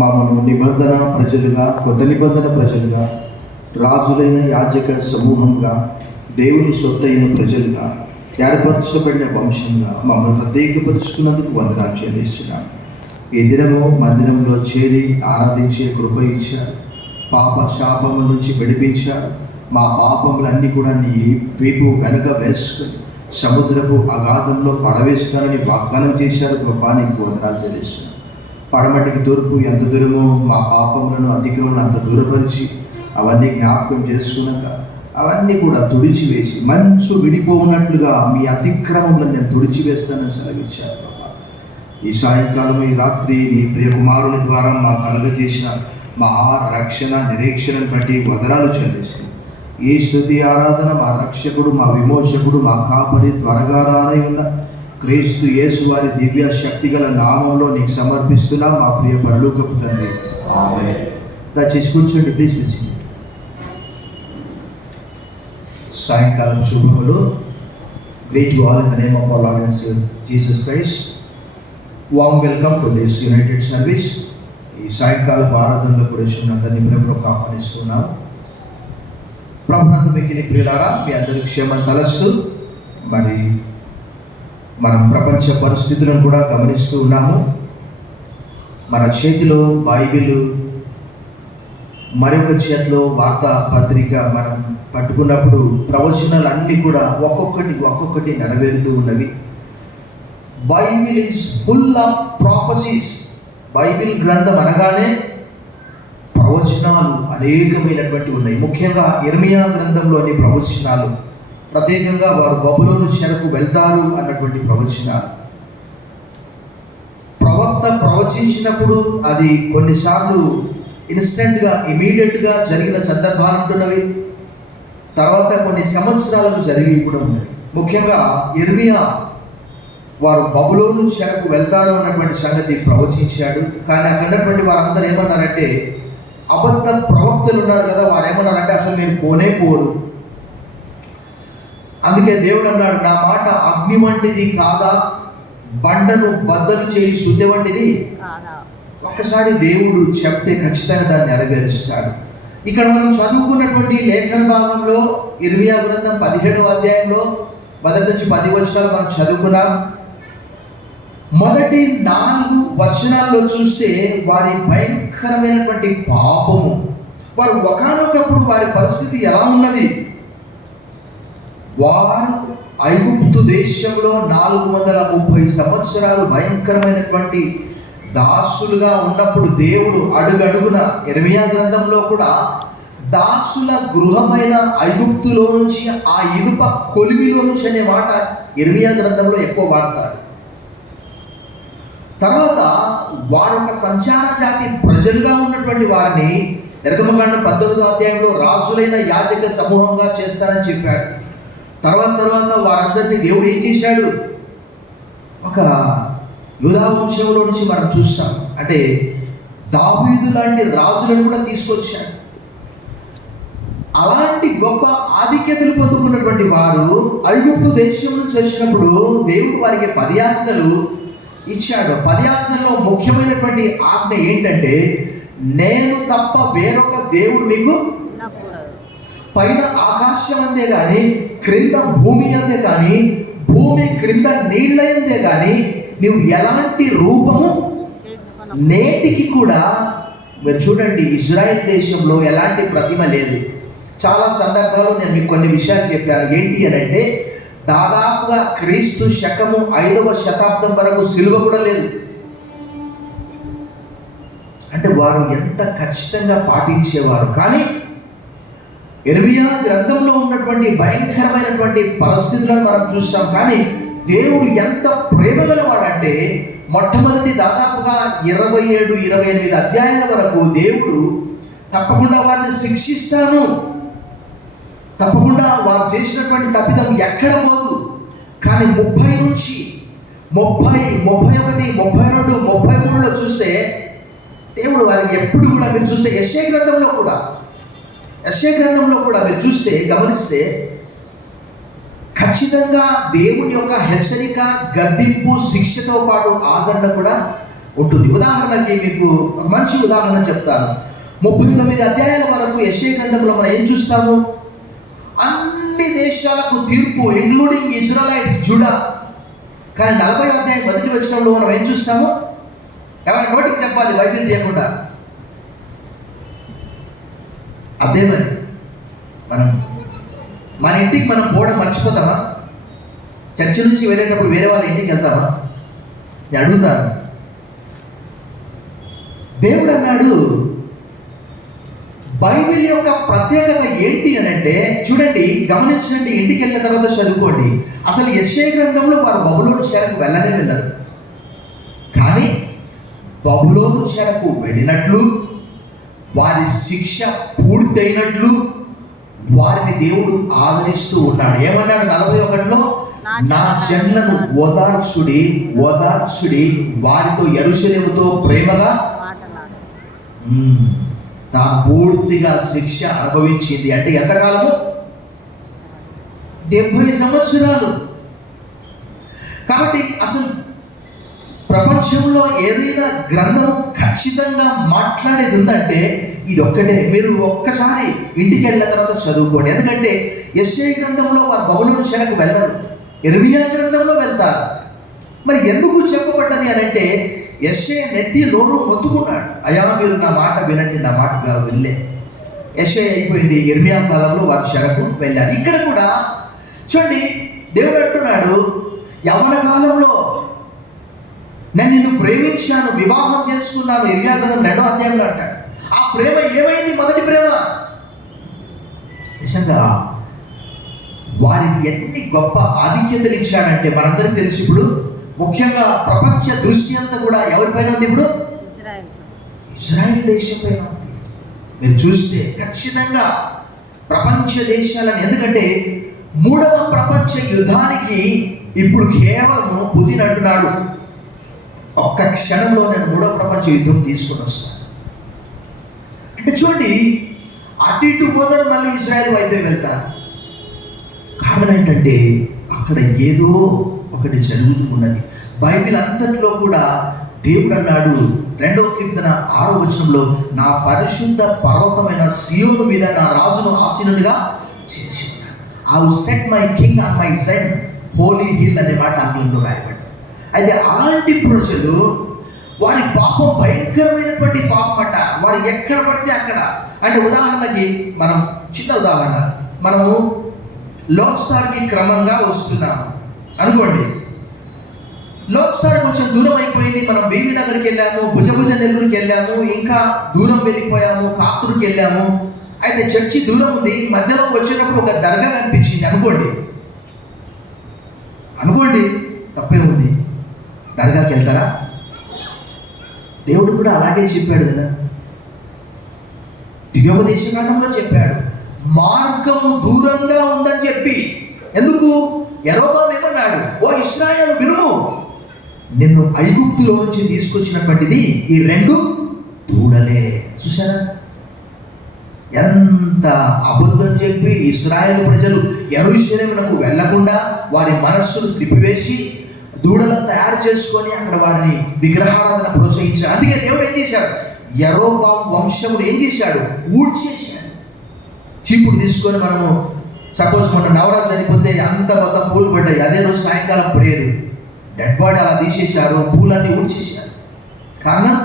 మమ్మల్ని నిబంధన ప్రజలుగా, కొత్త నిబంధన ప్రజలుగా, రాజులైన యాజక సమూహంగా, దేవుని సొత్తైన ప్రజలుగా, ఏర్పరచబడిన వంశంగా మమ్మల్ని ప్రత్యేకపరుచుకున్నందుకు వందనాలు చెల్లిస్తున్నాం. ఈ దినము మందిరంలో చేరి ఆరాధించే కృప ఇచ్చారు. పాప శాపము నుంచి విడిపించారు. మా పాపములన్నీ కూడా నీ వీపు వెనుక వేసుకుని సముద్రపు అగాధంలో పడవేస్తానని వాగ్దానం చేశారు. కృప నీకు వందనాలు చెల్లిస్తున్నాం. పడమటికి తూర్పు ఎంత దూరమో మా పాపములను, అతిక్రమను అంత దూరపరిచి అవన్నీ జ్ఞాపకం చేసుకున్నాక అవన్నీ కూడా తుడిచివేసి మంచు విడిపోనట్లుగా మీ అతిక్రమములను నేను తుడిచివేస్తానని సెలవిచ్చారు. ఈ సాయంకాలం, ఈ రాత్రి నీ ప్రియ కుమారుని ద్వారా మా కలుగజేసిన మహా రక్షణ నిరీక్షణను బట్టి వదనాలు చెల్లిస్తూ ఈ స్తుతి ఆరాధన మా రక్షకుడు, మా విమోచకుడు, మా కాపరి, త్వరగా రానై ఉన్న క్రీస్తు యేసు వారి దివ్య శక్తి గల నామంలో నీకు సమర్పిస్తున్నా మా ప్రియ పరలోకపు తండ్రి, ఆమేన్. దయచేసి కూర్చోండి ప్లీజ్. మిస్సింగ్ సాయంకాలం శుభములు. Great you all in the name of our Lord and saviour Jesus Christ. Warm welcome to this United service. ఈ సాయంకాలం ఆరాధనలో కూడా అందరినీ ప్రేమకు ఆహ్వానిస్తున్నాము. ప్రభునందు మిక్కిలి ప్రియులారా, మీ అందరి క్షేమం తలస్తూ మరి మనం ప్రపంచ పరిస్థితులను కూడా గమనిస్తూ ఉన్నాము. మన చేతిలో బైబిల్, మరొక చేతిలో వార్తా పత్రిక మనం పట్టుకున్నప్పుడు ప్రవచనాలు అన్నీ కూడా ఒక్కొక్కటి నెరవేరుతూ ఉన్నవి. Bible is full of prophecies. Bible గ్రంథం అనగానే ప్రవచనాలు అనేకమైనటువంటి ఉన్నాయి. ముఖ్యంగా ఇర్మియా గ్రంథంలోని ప్రవచనాలు, ప్రత్యేకంగా వారు బబులోను చెరకు వెళ్తారు అన్నటువంటి ప్రవచనాలు. ప్రవక్త ప్రవచించినప్పుడు అది కొన్నిసార్లు ఇన్స్టెంట్గా, ఇమీడియట్గా జరిగిన సందర్భాలు ఉంటున్నవి. తర్వాత కొన్ని సంవత్సరాలకు జరిగి కూడా ఉన్నాయి. ముఖ్యంగా ఇర్మియా వారు బబులోను చెరకు వెళ్తారు అన్నటువంటి సంగతి ప్రవచించాడు. కానీ అక్కడ ఉన్నటువంటి వారందరూ ఏమన్నారంటే, అబద్ధ ప్రవక్తలు ఉన్నారు కదా, వారు ఏమన్నారంటే అసలు మీరు పోనే పోరు. అందుకే దేవుడు అన్నాడు, నా మాట అగ్ని వంటిది కాదా, బండను బద్దలు చేయి శుద్ధి వంటిది. ఒక్కసారి దేవుడు చెప్తే ఖచ్చితంగా దాన్ని నెరవేరుస్తాడు. ఇక్కడ మనం చదువుకున్నటువంటి లేఖన భాగంలో ఇర్మియా గ్రంథం 17వ అధ్యాయంలో 1 నుంచి 10 వచనాలు మనం చదువుకున్నాం. మొదటి 4 వచనాల్లో చూస్తే వారి భయంకరమైనటువంటి పాపము, వారు ఒకానొకప్పుడు వారి పరిస్థితి ఎలా ఉన్నది. వారు ఐగుప్తు దేశంలో 430 సంవత్సరాలు భయంకరమైనటువంటి దాసులుగా ఉన్నప్పుడు దేవుడు అడుగడుగున ఇర్మియా గ్రంథంలో కూడా దాసుల గృహమైన ఐగుప్తులో నుంచి, ఆ ఇనుప కొలిమిలో నుంచి అనే మాట ఇర్మియా గ్రంథంలో ఎక్కువ వాడతాడు. తర్వాత వారొక సంచార జాతి ప్రజలుగా ఉన్నటువంటి వారిని నిర్గమకాండం 19వ అధ్యాయంలో రాజులైన యాజక సమూహంగా చేస్తారని చెప్పాడు. తర్వాత వారందరినీ దేవుడు ఏం చేశాడు, ఒక యూదా వంశంలో నుంచి మనం చూస్తాం. అంటే దావీదు లాంటి రాజులను కూడా తీసుకొచ్చాడు. అలాంటి గొప్ప ఆధిక్యతలు పొందుకున్నటువంటి వారు ఐగుప్తు దేశం నుంచి వచ్చినప్పుడు దేవుడు వారికి 10 ఆజ్ఞలు ఇచ్చాడు. 10 ఆజ్ఞల్లో ముఖ్యమైనటువంటి ఆజ్ఞ ఏంటంటే, నేను తప్ప వేరొక దేవుడు మీకు పైన ఆకాశం అందే కానీ, క్రింద భూమి అందే కానీ, భూమి క్రింద నీళ్ళ అందే కానీ నువ్వు ఎలాంటి రూపము నేటికి కూడా. మీరు చూడండి, ఇజ్రాయెల్ దేశంలో ఎలాంటి ప్రతిమ లేదు. చాలా సందర్భాల్లో నేను మీకు కొన్ని విషయాలు చెప్పాను. ఏంటి అని అంటే, దాదాపుగా క్రీస్తు శకము 5వ శతాబ్దం వరకు సిలువ కూడా లేదు. అంటే వారు ఎంత ఖచ్చితంగా పాటించేవారు. కానీ ఇర్మియా గ్రంథంలో ఉన్నటువంటి భయంకరమైనటువంటి పరిస్థితులను మనం చూస్తాం. కానీ దేవుడు ఎంత ప్రేమగలవాడంటే, మొట్టమొదటి దాదాపుగా 27-28 అధ్యాయాల వరకు దేవుడు తప్పకుండా వారిని శిక్షిస్తాను, తప్పకుండా వారు చేసినటువంటి తప్పిదం ఎక్కడ పోదు. కానీ 30 నుంచి 31, 32, 33లో చూస్తే దేవుడు వారికి ఎప్పుడు కూడా, మీరు చూస్తే యెషయా గ్రంథంలో కూడా మీరు చూస్తే గమనిస్తే ఖచ్చితంగా దేవుని యొక్క హెచ్చరిక, గద్దింపు, శిక్షతో పాటు ఆదరణ కూడా ఉంటుంది. ఉదాహరణకి మీకు ఒక మంచి ఉదాహరణ చెప్తాను. 39 అధ్యాయాల వరకు యెషయా గ్రంథంలో మనం ఏం చూస్తాము? అన్ని దేశాలకు తీర్పు, ఇంక్లూడింగ్ ఇజ్రాయెలైట్స్, జూడా. కానీ 40వ అధ్యాయం మొదటి వచనంలో మనం ఏం చూస్తాము? ఎవరైనా నోటికి చెప్పాలి బైబిల్ తీయకుండా. అదే మరి మన ఇంటికి మనం పోవడం మర్చిపోతామా? చర్చి నుంచి వెళ్ళేటప్పుడు వేరే వాళ్ళ ఇంటికి వెళ్తామా? నేను అడుగుతాను. దేవుడు అన్నాడు, బైబిల్ యొక్క ప్రత్యేకత ఏంటి అని అంటే, చూడండి, గమనించండి, ఇంటికి వెళ్ళిన తర్వాత చదువుకోండి. అసలు యెషయా గ్రంథంలో వారు బబులోను చెరకు వెళ్ళరు. కానీ బబులోను చెరకు వెళ్ళినట్లు, వారి శిక్ష పూర్తయినట్లు వారిని దేవుడు ఆదరిస్తూ ఉన్నాడు. ఏమన్నాడు 41లో? నా జనులను ఓదార్చుడి, వారితో యెరూషలేముతో ప్రేమగా పూర్తిగా శిక్ష అనుభవించింది. అంటే ఎంతకాలము? 70 సంవత్సరాలు. కాబట్టి అసలు ప్రపంచంలో ఏదైనా గ్రంథం ఖచ్చితంగా మాట్లాడేది ఉందంటే ఇది ఒక్కటే. మీరు ఒక్కసారి ఇంటికి వెళ్ళిన తర్వాత చదువుకోండి. ఎందుకంటే యెషయా గ్రంథంలో వారు బబులోను చెరకు వెళ్ళరు, ఇర్మియా గ్రంథంలో వెళ్తారు. మరి ఎందుకు చెప్పబడ్డది అని అంటే, యెషయా నెత్తి నోరు మొత్తుకున్నాడు, అయ్యా మీరు నా మాట వినండి, నా మాట వెళ్ళే. యెషయా అయిపోయింది, ఇర్మియా కాలంలో వారు చెరకు వెళ్ళారు. ఇక్కడ కూడా చూడండి, దేవుడు అంటున్నాడు, యవ్వన కాలంలో నేను నిన్ను ప్రేమించాను, వివాహం చేసుకున్నాను. ఇర్మియా గ్రంథం 2వ అధ్యాయంలో అంటాడు. ఆ ప్రేమ ఏమైంది? మొదటి ప్రేమ. నిజంగా వారికి ఎన్ని గొప్ప ఆధిక్యతలు ఇచ్చాడంటే మనందరికీ తెలుసు. ఇప్పుడు ముఖ్యంగా ప్రపంచ దృష్టి అంతా కూడా ఎవరిపైన ఉంది? ఇప్పుడు ఇజ్రాయెల్ దేశం పైన ఉంది. మీరు చూస్తే ఖచ్చితంగా ప్రపంచ దేశాలని, ఎందుకంటే 3వ ప్రపంచ యుద్ధానికి ఇప్పుడు కేవలం పుతిన్ అంటున్నాడు, ఒక్క క్షణంలో నేను 3వ ప్రపంచ యుద్ధం తీసుకొని వస్తాను అంటే. చూడండి, అటు ఇటు పోతారు, మళ్ళీ ఇజ్రాయెల్ వైపే వెళ్తారు. కారణం ఏంటంటే అక్కడ ఏదో ఒకటి జరుగుతూ ఉన్నది. బైబిల్ అంతట్లో కూడా దేవుడు అన్నాడు, 2వ కీర్తన 6వ వచనంలో, నా పరిశుద్ధ పర్వతమైన సియోను మీద నా రాజును ఆసీనునిగా చేసి ఉన్నాను. I will set my king on my Zion holy hill అనే మాట ఆంగ్లంలో రాయబడి. అయితే అలాంటి ప్రజలు, వారి పాపం భయంకరమైనటువంటి పాపం అట. వారు ఎక్కడ పడితే అక్కడ, అంటే ఉదాహరణకి మనం చిన్న ఉదాహరణ, మనము లోక్సార్కి క్రమంగా వస్తున్నాము అనుకోండి. లోక్సార్ కొంచెం దూరం అయిపోయింది, మనం బీబీ నగర్కి వెళ్ళాము, భుజభుజ నెల్లూరుకి వెళ్ళాము, ఇంకా దూరం వెళ్ళిపోయాము, కాతూరుకి వెళ్ళాము. అయితే చర్చి దూరం ఉంది, మధ్యలోకి వచ్చేటప్పుడు ఒక దర్గా కనిపించింది అనుకోండి, తప్పే ఉంది. దర్గాకి వెళ్తారా? దేవుడు కూడా అలాగే చెప్పాడు కదా, ద్వితీయోపదేశకాండంలో చెప్పాడు, మార్గము దూరంగా ఉందని చెప్పి. ఎందుకు? యెరొబాము ఏమన్నాడు? ఓ ఇశ్రాయేలు వినుము, నిన్ను ఐగుప్తులో నుంచి తీసుకొచ్చినటువంటిది ఈ 2 దూడలే. చూసారా ఎంత అబద్ధం చెప్పి ఇశ్రాయేలు ప్రజలు యెరూషలేమునకు వెళ్లకుండా వారి మనస్సును త్రిప్పివేసి దూడలను తయారు చేసుకొని అక్కడ వారిని విగ్రహారాధన ప్రోత్సహించారు. అందుకే దేవుడు ఏం చేశాడు? యెరొబాము వంశమును ఏం చేశాడు? ఊడ్చేశాడు. చీపుడు తీసుకొని, మనము సపోజ్ మొన్న నవరాత్రి చనిపోతే అంత మొత్తం పూలు పడ్డాయి, అదే రోజు సాయంకాలం ప్రేయరు, డెడ్ బాడీ అలా తీసేశారు, పూలన్నీ ఊడ్చేశారు. కారణం,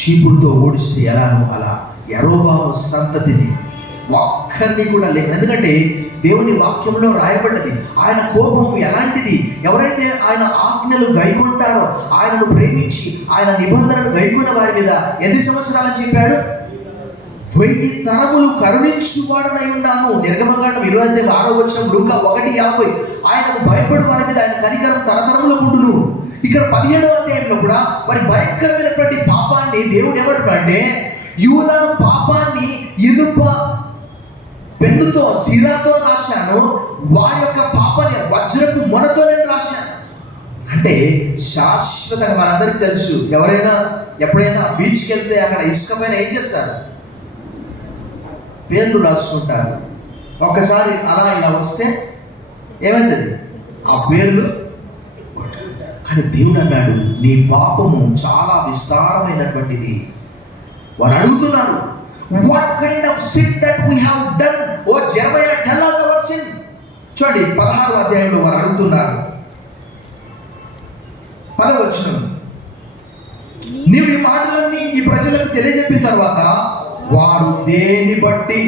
చీపుడుతో ఊడిస్తే ఎలానో అలా యెరొబాము సంతతిని ఒక్కరిని కూడా లేదు. ఎందుకంటే దేవుని వాక్యంలో రాయబడ్డది, ఆయన కోపము ఎలాంటిది. ఎవరైతే ఆయన ఆజ్ఞలు గైకొంటారో, ఆయనను ప్రేమించి ఆయన నిబంధనను గైకొన్న వారి మీద ఎన్ని సంవత్సరాలని చెప్పాడు? 1000 తరములు కరుణించువాడనై ఉన్నాను. నిర్గమకాండం 26వ వచనం, లూకా 1:50, ఆయనకు భయపడు వారి మీద ఆయన కనికరం తరతరముల పుట్టును. ఇక్కడ 17వ అధ్యాయంలో కూడా వారి భయంకరమైనటువంటి పాపాన్ని దేవుడు ఏమంటాడంటే, యూదా పాపాన్ని ఇనుప పెన్నుతో సిరాతో రాశాను, వారి యొక్క పాపాన్ని వజ్రపు మొనతో నేను రాశాను. అంటే శాశ్వతంగా మనందరికీ తెలుసు, ఎవరైనా ఎప్పుడైనా బీచ్కి వెళ్తే అక్కడ ఇసుక పైన ఏం చేస్తారు? పేర్లు రాసుకుంటారు. ఒక్కసారి అలా ఇలా వస్తే ఏమైంది? ఆ పేర్లు. కానీ దేవుడు అన్నాడు, నీ పాపము చాలా విస్తారమైనటువంటిది. వారు అడుగుతున్నారు, what kind of sin that we have done, O Jeremiah tell us our sin. చూడండి 16వ అధ్యాయంలో వారు అడుగుతున్నారు. 10వ వచనం, నీవు ఈ మాటలన్నీ ఈ ప్రజలకు తెలియజెప్పిన తర్వాత వారు దేన్ని బట్టి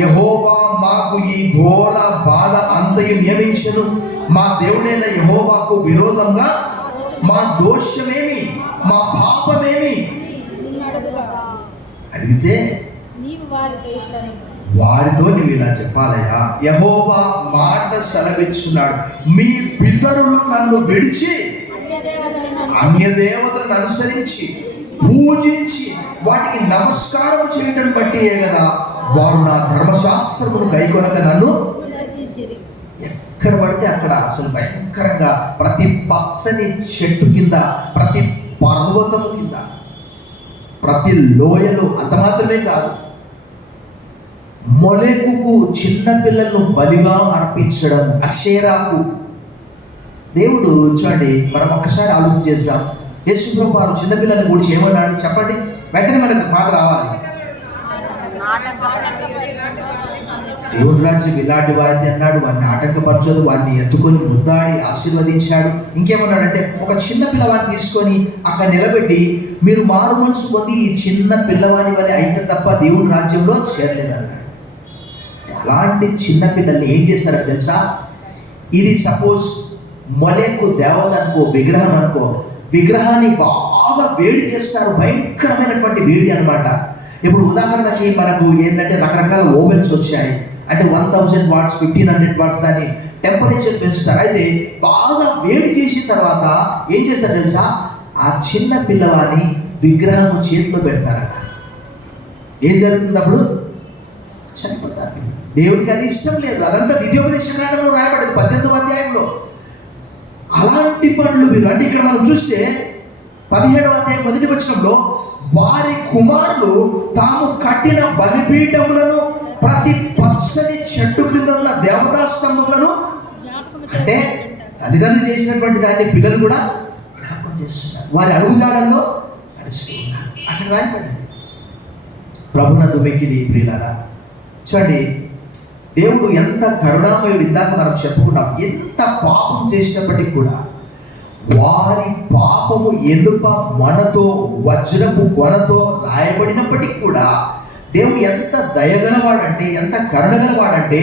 యెహోవా మాకు ఈ ఘోర బాధ అంతయు నియమించెను, మా దేవుడైన యెహోవాకు విరోధంగా మా దోషమేమి, మా పాపమేమి అడిగితే వారితో నువ్వు ఇలా చెప్పాలయ్యా, యెహోవా మాట సెలవిస్తున్నాడు, మీ పితరులు నన్ను విడిచి అన్య దేవతలను అనుసరించి పూజించి వాటికి నమస్కారం చేయటం బట్టియే కదా వారు నా ధర్మశాస్త్రమును గైకొనక నన్ను ఎక్కడ పడితే అక్కడ అసలు భయంకరంగా ప్రతి పచ్చని చెట్టు కింద, ప్రతి పర్వతము కింద, ప్రతి లోయలు, అంత మాత్రమే కాదు, మొలెకుకు చిన్న పిల్లలను బలిగా అర్పించడం, అషేరాకు. దేవుడు చూడండి, మనం ఒక్కసారి ఆలోచన చేద్దాం. యేసుప్రభువు వారు చిన్నపిల్లల్ని గురించి ఏమన్నాడు చెప్పండి, వెంటనే మనకు మాట రావాలి. దేవుడి రాజ్యం ఇలాంటి వారిని అన్నాడు, వారిని ఆటంకపరచదు, వారిని ఎత్తుకొని ముద్దాడి ఆశీర్వదించాడు. ఇంకేమన్నాడంటే, ఒక చిన్న పిల్లవాడిని తీసుకొని అక్కడ నిలబెట్టి, మీరు మారు మనసు పొంది ఈ చిన్న పిల్లవాడి వల్ల అయితే తప్ప దేవుడి రాజ్యంలో చేరలేరు అన్నాడు. అలాంటి చిన్న పిల్లల్ని ఏం చేస్తారో తెలుసా? ఇది సపోజ్ మొలెకు దేవత అనుకో, విగ్రహం అనుకో, విగ్రహాన్ని బాగా వేడి చేస్తారు, భయంకరమైనటువంటి వేడి అనమాట. ఇప్పుడు ఉదాహరణకి మనకు ఏంటంటే రకరకాల ఓవెన్స్ వచ్చాయి, అంటే 1000 watts 1500 watts దాన్ని టెంపరేచర్ పెంచుతారు. అయితే బాగా వేడి చేసిన తర్వాత ఏం చేస్తారు తెలుసా? ఆ చిన్న పిల్లవాడిని విగ్రహం చేతిలో పెడతారట. ఏం జరుగుతుంది అప్పుడు? చనిపోతారు. దేవుడికి అది ఇష్టం లేదు. అదంతా ద్వితీయోపదేశ కాండంలో రాయబడింది 18వ అధ్యాయంలో. అలాంటి పనులు మీరు, అంటే ఇక్కడ మనం చూస్తే 17వ అధ్యాయం 1వ వచనంలో, వారి కుమారులు తాము కట్టిన బలిపీఠములను, ప్రతి పచ్చని చెట్టు క్రింద ఉన్న దేవతా స్తంభములను, అంటే తల్లిదండ్రులు చేసినటువంటి దాన్ని పిల్లలు కూడా జ్ఞాపకం చేస్తున్నారు. వారి అడుగుజాడల్లో నడుస్తున్నారు. అక్కడ రాయబడింది. ప్రభునందు మిక్కిలి ప్రియులారా, చూడండి దేవుడు ఎంత కరుణామయుడు. ఇందాక మనం చెప్పుకున్నాం, ఎంత పాపం చేసినప్పటికీ కూడా వారి పాపము ఎలుప మనతో వజ్రపు కొనతో రాయబడినప్పటికీ కూడా దేవుడు ఎంత దయగలవాడంటే, ఎంత కరుణగలవాడంటే,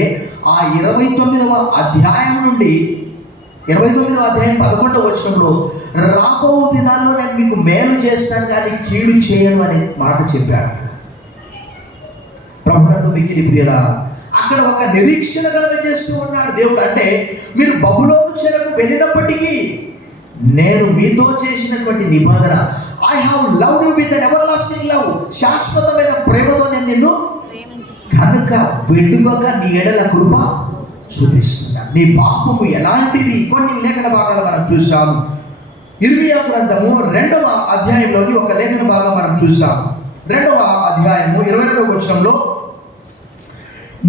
ఆ 29వ అధ్యాయం నుండి 29వ అధ్యాయం 11వ వచనంలో, రాబో దినాల్లో నేను మీకు మేలు చేస్తాను కానీ కీడు చేయను అనే మాట చెప్పాడు. ప్రభునందు మిక్కిలి ప్రియులారా, అక్కడ ఒక నిరీక్షణ కలుగజేస్తూ ఉన్నాడు దేవుడు. అంటే మీరు బబులోను చెరకు వెళ్ళినప్పటికీ నేను మీతో చేసినటువంటి నిబంధన, I have loved you with an everlasting love, శాశ్వతమైన ప్రేమతో నేను నిన్ను కనుక వెడువగా నీ ఎడల కృప చూపిస్తున్నా. నీ పాపము ఎలాంటిది? కొన్ని లేఖన భాగాలు మనం చూసాము. ఇర్మియా గ్రంథము 2వ అధ్యాయంలోని ఒక లేఖన భాగం మనం చూసాము. 2వ అధ్యాయము 22వ వచనంలో,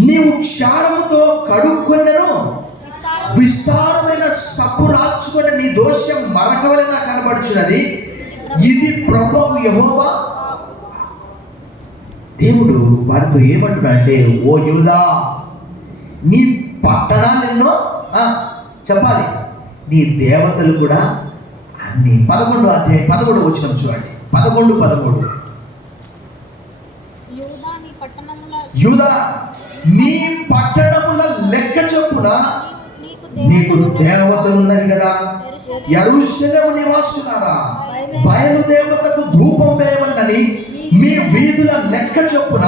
నీవు క్షారముతో కడుక్కొనెను, విస్తారమైన సబ్బు రాచుకొని నీ దోషం మరకవలె నాకు కనబడుచున్నది, ఇది ప్రభువు యెహోవా. దేవుడు వారితో ఏమంటున్నాడంటే, ఓ యూదా, నీ పట్టణాలు ఎన్నో చెప్పాలి, నీ దేవతలు కూడా అన్ని. 11వ అధ్యాయం 11వ వచనం చూడండి, 11:13, యూదా నీ పట్టణముల లెక్క చొప్పున నీకు దేవతలు ఉన్నవి కదా, యెరూషలేము నివాసులారా, బయలు దేవతకు ధూపం వేయవలనని మీ వీధుల లెక్క చొప్పున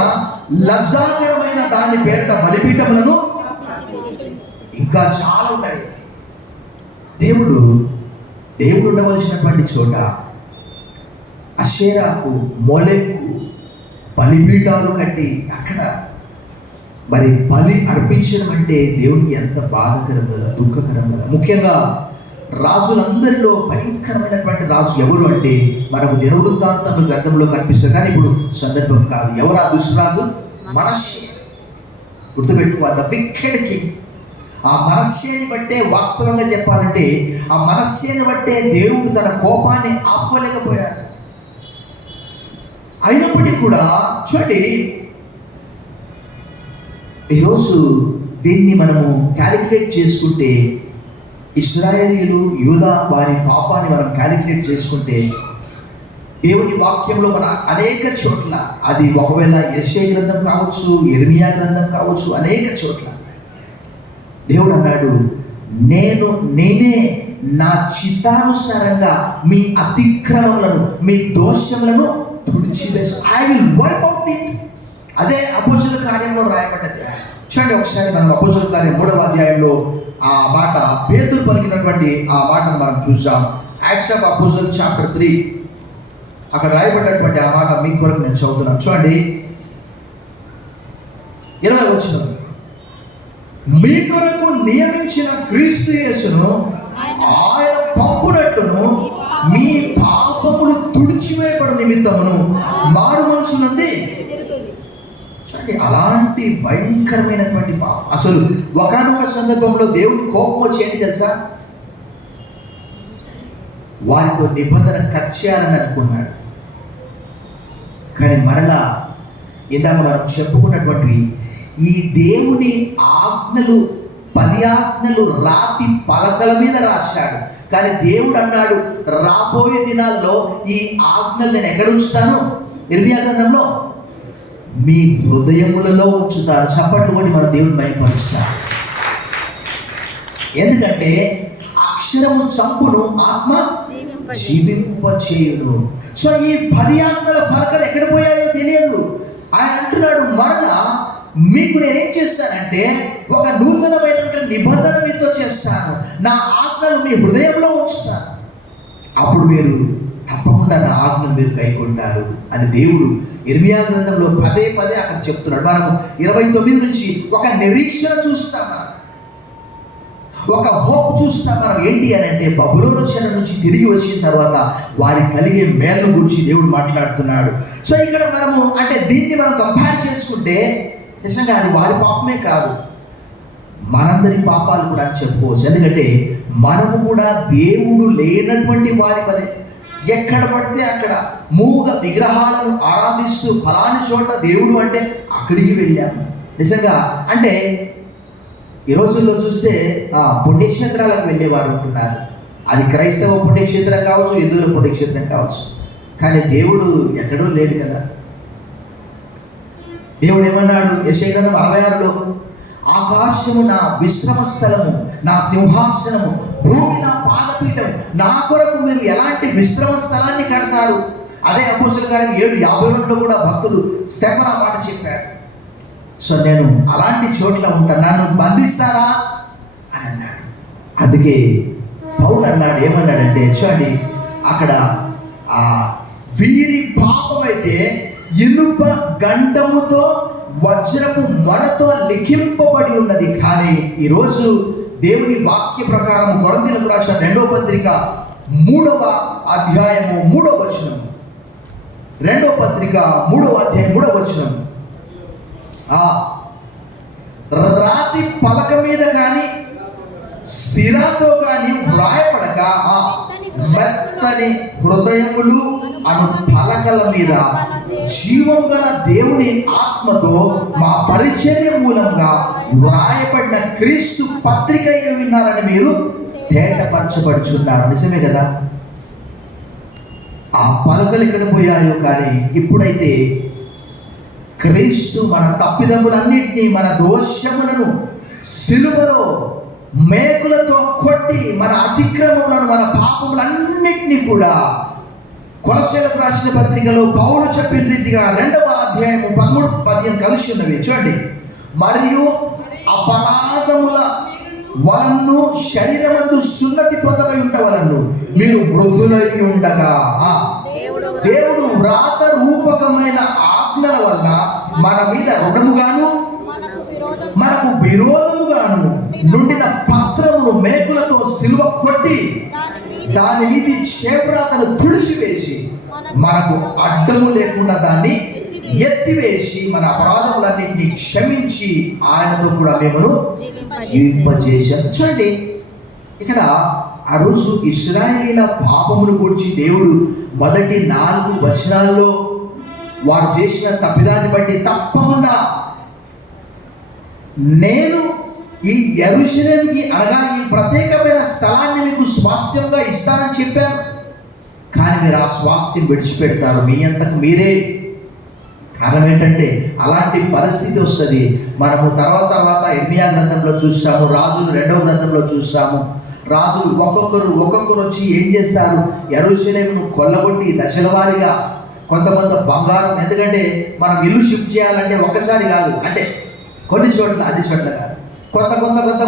లజ్జాకరమైన దాని పేరిట బలిపీఠములను, ఇంకా చాలా ఉన్నాయి. దేవుడు ఉండవలసినటువంటి చోట అషేరాకు, మొలెకు బలిపీఠాలు కట్టి అక్కడ మరి బలి అర్పించడం అంటే దేవునికి ఎంత బాధకరం కదా, దుఃఖకరం కదా. ముఖ్యంగా రాజులందరిలో భయంకరమైనటువంటి రాజు ఎవరు అంటే మనకు దినవృత్తాంతం గ్రంథంలో కనిపిస్తుంది, కానీ ఇప్పుడు సందర్భం కాదు. ఎవరు ఆ దుష్టరాజు? మనష్షే. గుర్తుపెట్టుకో, ద వికెడ్ కింగ్. ఆ మనస్సేని బట్టే, వాస్తవంగా చెప్పాలంటే ఆ మనస్సేని బట్టే దేవుడు తన కోపాన్ని ఆపుకోలేకపోయాడు. అయినప్పటికీ కూడా చూడండి, ఈరోజు దీన్ని మనము క్యాలిక్యులేట్ చేసుకుంటే, ఇశ్రాయేలీయులు యూదా వారి పాపాన్ని మనం క్యాలిక్యులేట్ చేసుకుంటే, దేవుని వాక్యంలో మన అనేక చోట్ల, అది ఒకవేళ యెషయా గ్రంథం కావచ్చు, యెర్మీయా గ్రంథం కావచ్చు, అనేక చోట్ల దేవుడు అన్నాడు, నేనే నా చిత్తానుసారంగా మీ అతిక్రమములను, మీ దోషములను తుడిచివేసు. I will wipe out it. అదే అపోస్తలుల కార్యంలో రాయబడ్డది. చూడండి ఒకసారి మనం అపోస్తలుల కార్యం 3వ అధ్యాయంలో ఆ మాట, పేతురు పలికినటువంటి ఆ మాటను మనం చూసాం. యాక్ట్స్ ఆఫ్ అపోస్టల్స్ చాప్టర్ 3, అక్కడ రాయబడ్డటువంటి ఆ మాట మీ కొరకు నేను చదువుతున్నాను. చూడండి 20వ వచనం, మీ కొరకు నియమించిన క్రీస్తు యేసును ఆయన పంపునట్లును మీ పాపములు తుడిచివేయబడు నిమిత్తమును మారు మనసు నుండి. అలాంటి భయంకరమైనటువంటి పాపం. అసలు ఒకానొక సందర్భంలో దేవుని కోపం వచ్చి ఏంటి తెలుసా, వారితో నిబంధన కట్ చేయాలని అనుకున్నాడు. కానీ మరలా ఇందాక మనం చెప్పుకున్నటువంటి ఈ దేవుని ఆజ్ఞలు, 10 ఆజ్ఞలు రాతి పలకల మీద రాశాడు. కానీ దేవుడు అన్నాడు, రాబోయే దినాల్లో ఈ ఆజ్ఞలు నేను ఎక్కడ ఉంచుతాను? ఇర్మియా గ్రంథంలో మీ హృదయములలో ఉంచుతారు. చప్పట్లు కొట్టి మన దేవుని భయపరుస్తారు. ఎందుకంటే అక్షరము చంపును, ఆత్మ జీవింపచేయును. సో ఈ 10 ఆజ్ఞల పలకలు ఎక్కడ పోయాయో తెలియదు. ఆయన అంటున్నాడు, మరలా మీకు నేనేం చేస్తానంటే ఒక నూతనమైనటువంటి నిబంధన మీతో చేస్తాను, నా ఆజ్ఞలు మీ హృదయంలో ఉంచుతాను, అప్పుడు మీరు తప్పకుండా నా ఆజ్ఞలు మీరు కైకొంటారు అని దేవుడు ఇర్మియా గ్రంథంలో పదే అక్కడ చెప్తున్నాడు. మనం 29 నుంచి ఒక నిరీక్షణ చూస్తాం, ఒక హోప్ చూస్తాం. మనం ఏంటి అని అంటే, బబులోను చెర నుంచి తిరిగి వచ్చిన తర్వాత వారికి కలిగే మేలు గురించి దేవుడు మాట్లాడుతున్నాడు. సో ఇక్కడ మనము అంటే దీన్ని మనం కంపేర్ చేసుకుంటే నిజంగా అది వారి పాపమే కాదు, మనందరి పాపాలు కూడా అని చెప్పుకోవచ్చు. ఎందుకంటే మనము కూడా దేవుడు లేనటువంటి వారి వలె ఎక్కడ పడితే అక్కడ మూగ విగ్రహాలను ఆరాధిస్తూ ఫలాని చోట దేవుడు అంటే అక్కడికి వెళ్ళాము. నిజంగా అంటే ఈ రోజుల్లో చూస్తే పుణ్యక్షేత్రాలకు వెళ్ళేవారు ఉంటున్నారు. అది క్రైస్తవ పుణ్యక్షేత్రం కావచ్చు, హిందువుల పుణ్యక్షేత్రం కావచ్చు. కానీ దేవుడు ఎక్కడో లేడు కదా. దేవుడు ఏమన్నాడు యెషయా గ్రంథం 66లో, ఆకాశము నా విశ్రమ స్థలము, నా సింహాసనము, భూమి నా పాదపీఠం, నా కొరకు మీరు ఎలాంటి విశ్రమ స్థలాన్ని కడతారు? అదే అపోస్తలుల కార్యం 7:52లో కూడా భక్తుడు స్టెఫెను ఆ మాట చెప్పాడు. సో నేను అలాంటి చోట్ల ఉంటాను, నన్ను బంధిస్తారా అని అన్నాడు. అందుకే పౌలు అన్నాడు, ఏమన్నాడంటే చూడండి, అక్కడ వీరి పాపమైతే ఇనుప గంటముతో వజ్రపు మొనతో లిఖింపబడి ఉన్నది. కానీ ఈరోజు దేవుని వాక్య ప్రకారం కొరింథీయులకు రాసిన 2వ పత్రిక 3వ అధ్యాయము 3వ వచనం, 2వ పత్రిక 3వ అధ్యాయం 3వ వచనం, రాతి పలక మీద కానీ శిలతో కానీ వ్రాయపడక మెత్తని హృదయములు అను పలకల మీద జీవం గల దేవుని ఆత్మతో మా పరిచర్య మూలంగా వ్రాయబడిన క్రీస్తు పత్రిక ఏమి విన్నారని మీరు తేటపరచబడుచున్నారు. నిజమే కదా. ఆ పలకలు ఎక్కడ పోయాయో, కానీ ఇప్పుడైతే క్రీస్తు మన తప్పిదములన్నింటినీ, మన దోషములను సిలువలో మేకులతో కొట్టి మన అతిక్రమములను, మన పాపములన్నింటినీ కూడా కొలస్సీయులకు రాసిన పత్రికలో పౌలు చెప్పిన రీతిగా 2వ అధ్యాయము 13-15 కలిసి ఉన్నవి. చూడండి, మరియు అపరాధముల వలన శరీరమందు సున్నతి పొందబడి ఉండవలను మీరు వృద్ధులై ఉండగా దేవుడు వ్రాత రూపకమైన ఆజ్ఞల వల్ల మన మీద రుణముగాను మనకు విరోధముగాను నుండిన పత్రమును మేకులతో సిలువ కొట్టి దాని మీద చేవ్రాతను తుడిచివేసి మనకు అడ్డము లేకుండా దాన్ని ఎత్తివేసి మన అపరాధములన్నింటినీ క్షమించి ఆయనతో కూడా మేము జీవింపజేశాను. చూడండి ఇక్కడ ఆ రోజు ఇశ్రాయేలీల పాపమును గురించి దేవుడు మొదటి 4 వచనాల్లో వారు చేసిన తప్పిదాన్ని బట్టి తప్పకుండా నేను ఈ యెరూషలేముకి అనగా ఈ ప్రత్యేకమైన స్థలాన్ని మీకు స్వాస్థ్యంగా ఇస్తానని చెప్పాను. కానీ మీరు ఆ స్వాస్థ్యం విడిచిపెడతారు మీ అంతకు మీరే. కారణం ఏంటంటే అలాంటి పరిస్థితి వస్తుంది. మనము తర్వాత ఇర్మియా గ్రంథంలో చూసాము, రాజులు 2వ గ్రంథంలో చూసాము. రాజులు ఒక్కొక్కరు వచ్చి ఏం చేస్తారు, యెరూషలేమును కొల్లగొట్టి దశల వారీగా కొంతమంది బంగారం, ఎందుకంటే మనం ఇల్లు షిఫ్ట్ చేయాలంటే ఒక్కసారి కాదు, అంటే కొన్ని చోట్ల అన్ని చోట్ల కాదు,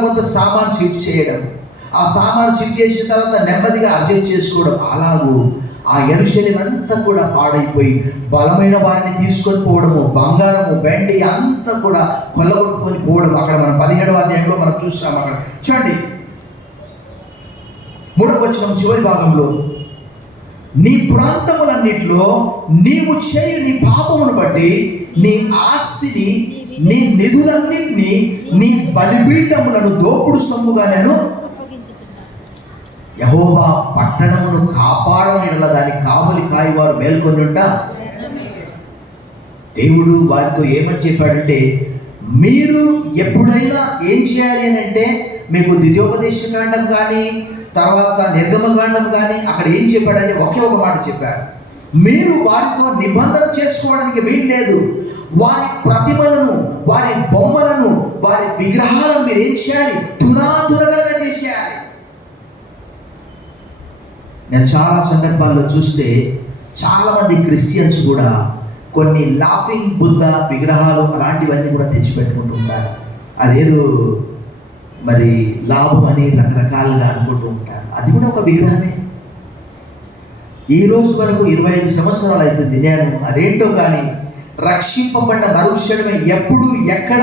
కొంత సామాన్ షిఫ్ట్ చేయడం, ఆ సామాను షిఫ్ట్ చేసిన తర్వాత నెమ్మదిగా అడ్జస్ట్ చేసుకోవడం. అలాగూ ఆ యెరూషలేము అంతా కూడా పాడైపోయి బలమైన వారిని తీసుకొని పోవడము, బంగారము వెండి అంతా కూడా కొల్లగొట్టుకొని పోవడం. అక్కడ మనం 17వ అధ్యాయంలో మనం చూస్తాం. అక్కడ చూడండి 3వ వచనం చివరి భాగంలో, నీ ప్రాంతములన్నిటిలో నీవు చేయు నీ పాపమును బట్టి నీ ఆస్తిని, నీ నిధులన్నింటినీ, నీ బలిపీఠములను దోపుడు సొమ్ముగా నేను యెహోవా పట్టణమును కాపాడనిడల దాని కావలి కాయవారు మేల్కొని ఉంటా. దేవుడు వారితో ఏమని చెప్పాడంటే, మీరు ఎప్పుడైనా ఏం చేయాలి అని అంటే, మీకు ద్వితీయోపదేశకాండం కానీ తర్వాత నిర్గమకాండం కానీ అక్కడ ఏం చెప్పాడంటే ఒకే ఒక మాట చెప్పాడు, మీరు వారితో నిబంధన చేసుకోవడానికి వీలు లేదు. వారి ప్రతిమలను, వారి బొమ్మలను, వారి విగ్రహాలను మీరు ఏం చేయాలి, తునాతునగలుగా చేసేయాలి. నేను చాలా సందర్భాల్లో చూస్తే చాలామంది క్రిస్టియన్స్ కూడా కొన్ని లాఫింగ్ బుద్ధ విగ్రహాలు అలాంటివన్నీ కూడా తెచ్చిపెట్టుకుంటూ ఉంటారు. అదేదో మరి లాభం అని రకరకాలుగా అనుకుంటూ ఉంటారు. అది కూడా ఒక విగ్రహమే. ఈరోజు మనకు 25 సంవత్సరాలు అవుతుంది. నేను అదేంటో కానీ రక్షింపబడ్డ మరుక్షణమే ఎప్పుడు ఎక్కడ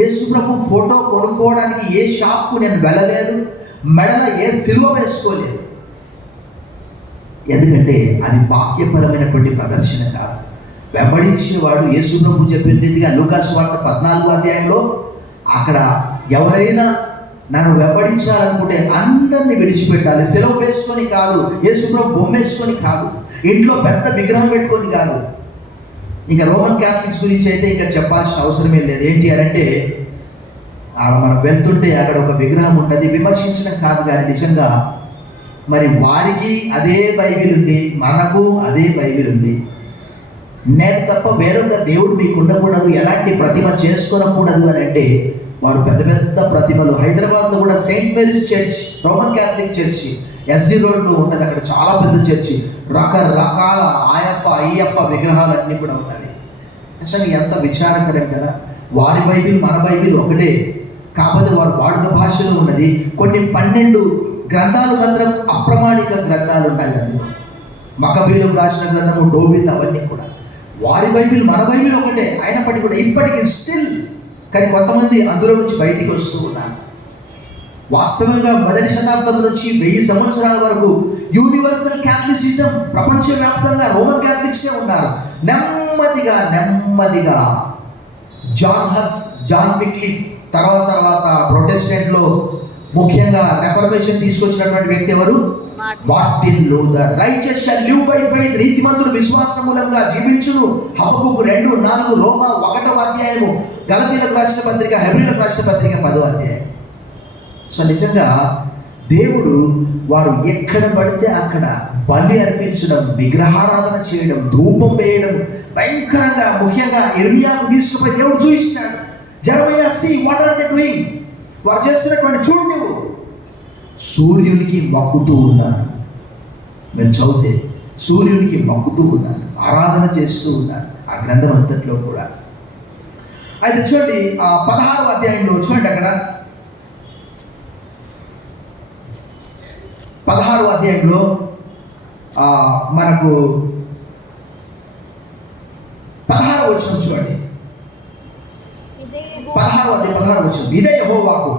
యేసుప్రభు ఫోటో కొనుక్కోవడానికి ఏ షాప్కు నేను వెళ్ళలేదు, మెడల ఏ సిలువ వేసుకోలేదు. ఎందుకంటే అది బాహ్యపరమైనటువంటి ప్రదర్శన కాదు. వెంబడించేవాడు యేసుప్రభు చెప్పిన రీతిగా లూకాసు వార్త 14వ అధ్యాయంలో అక్కడ ఎవరైనా నన్ను వెంబడించాలనుకుంటే అందరినీ విడిచిపెట్టాలి. సెలవు వేసుకొని కాదు, యేసుప్రభు బొమ్మ వేసుకొని కాదు, ఇంట్లో పెద్ద విగ్రహం పెట్టుకొని కాదు. ఇంకా రోమన్ క్యాథలిక్స్ గురించి అయితే ఇంకా చెప్పాల్సిన అవసరమే లేదు. ఏంటి అని అంటే మనం వెళ్తుంటే అక్కడ ఒక విగ్రహం ఉంటుంది. విమర్శించడం కాదు కానీ నిజంగా మరి వారికి అదే బైబిల్ ఉంది, మనకు అదే బైబిల్ ఉంది. నేను తప్ప వేరొక దేవుడు మీకు ఉండకూడదు, ఎలాంటి ప్రతిమ చేసుకోనకూడదు అని అంటే వారు పెద్ద పెద్ద ప్రతిమలు, హైదరాబాద్లో కూడా Saint Mary's church, Roman Catholic church SG రోడ్లో ఉంటుంది. అక్కడ చాలా పెద్ద చర్చి, రకరకాల ఆయప్ప అయ్యప్ప విగ్రహాలన్నీ కూడా ఉంటాయి. అసలు ఎంత విచారకరం కదా. వారి బైబిల్ మన బైబిల్ ఒకటే, కాకపోతే వారు వాడుక భాషలో ఉన్నది. కొన్ని 12 గ్రంథాలు మాత్రం అప్రమాణిక గ్రంథాలు ఉంటాయి. అందులో మకబీలకు రాసిన గ్రంథము, డోబిత్, అవన్నీ కూడా. వారి బైబిల్ మన బైబిల్ ఒకటే అయినప్పటికీ కూడా ఇప్పటికీ స్టిల్ కానీ కొంతమంది అందులో నుంచి బయటికి వస్తూ ఉన్నారు. వాస్తవంగా 1వ శతాబ్దం నుంచి 1000 సంవత్సరాల వరకు యూనివర్సల్ క్యాథలిసిజం ప్రపంచవ్యాప్తంగా రోమన్ క్యాథలిక్సే ఉన్నారు. నెమ్మదిగా జాన్ విక్లిఫ్ తర్వాత ప్రొటెస్టెంట్లో ముఖ్యంగా రెఫర్మేషన్ తీసుకొచ్చినటువంటి వ్యక్తి ఎవరు? Martin Luther. Righteous shall live by faith, నీతిమంతుడు విశ్వాస మూలంగా జీవించును. హబక్కూకు 2:4, రోమా 1వ అధ్యాయము, గలతీయులకు రాసిన పత్రిక, హెబ్రీయులకు రాసిన పత్రిక 10వ అధ్యాయం. సో నిజంగా దేవుడు వారు ఎక్కడ పడితే అక్కడ బలి అర్పించడం, విగ్రహారాధన చేయడం, ధూపం వేయడం భయంకరంగా, ముఖ్యంగా ఇర్మియాకు తీసుకుపోయి దేవుడు చూపిస్తాడు. Jeremiah, see what are they doing, వారు చేస్తున్నటువంటి చూడు, నువ్వు సూర్యునికి మొక్కుతూ ఉన్నారు. మీరు చదివితే సూర్యునికి మొక్కుతూ ఉన్నారు, ఆరాధన చేస్తూ ఉన్నారు ఆ గ్రంథం అంతట్లో కూడా. అయితే చూడండి 16వ అధ్యాయంలో చూడండి, అక్కడ 16వ అధ్యాయంలో మనకు 16వ వచనం చూడండి. 16వ వచనం, ఇదే యెహోవాకు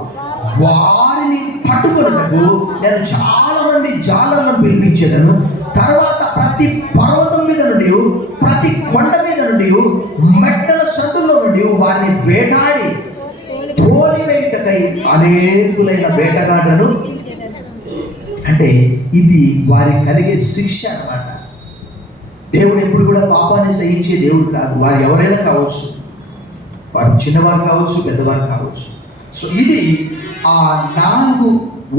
వారిని పట్టుకొనుటకు నేను చాలా మంది జాలర్లను పిలిపించేదను. తర్వాత ప్రతి పర్వతం మీద నుండి, ప్రతి కొండ మీద నుండి, మెట్టల సందులో నుండి వారిని వేటాడి తోలివేయుటకై కొరకై అనేకులైన వేటగాడను. అంటే ఇది వారికి కలిగే శిక్ష అన్నమాట. దేవుడు ఎప్పుడు కూడా పాపాన్ని సహించే దేవుడు కాదు. వారు ఎవరైనా కావచ్చు, వారు చిన్నవారు కావచ్చు, పెద్దవారు కావచ్చు. సో ఇది ఆ 4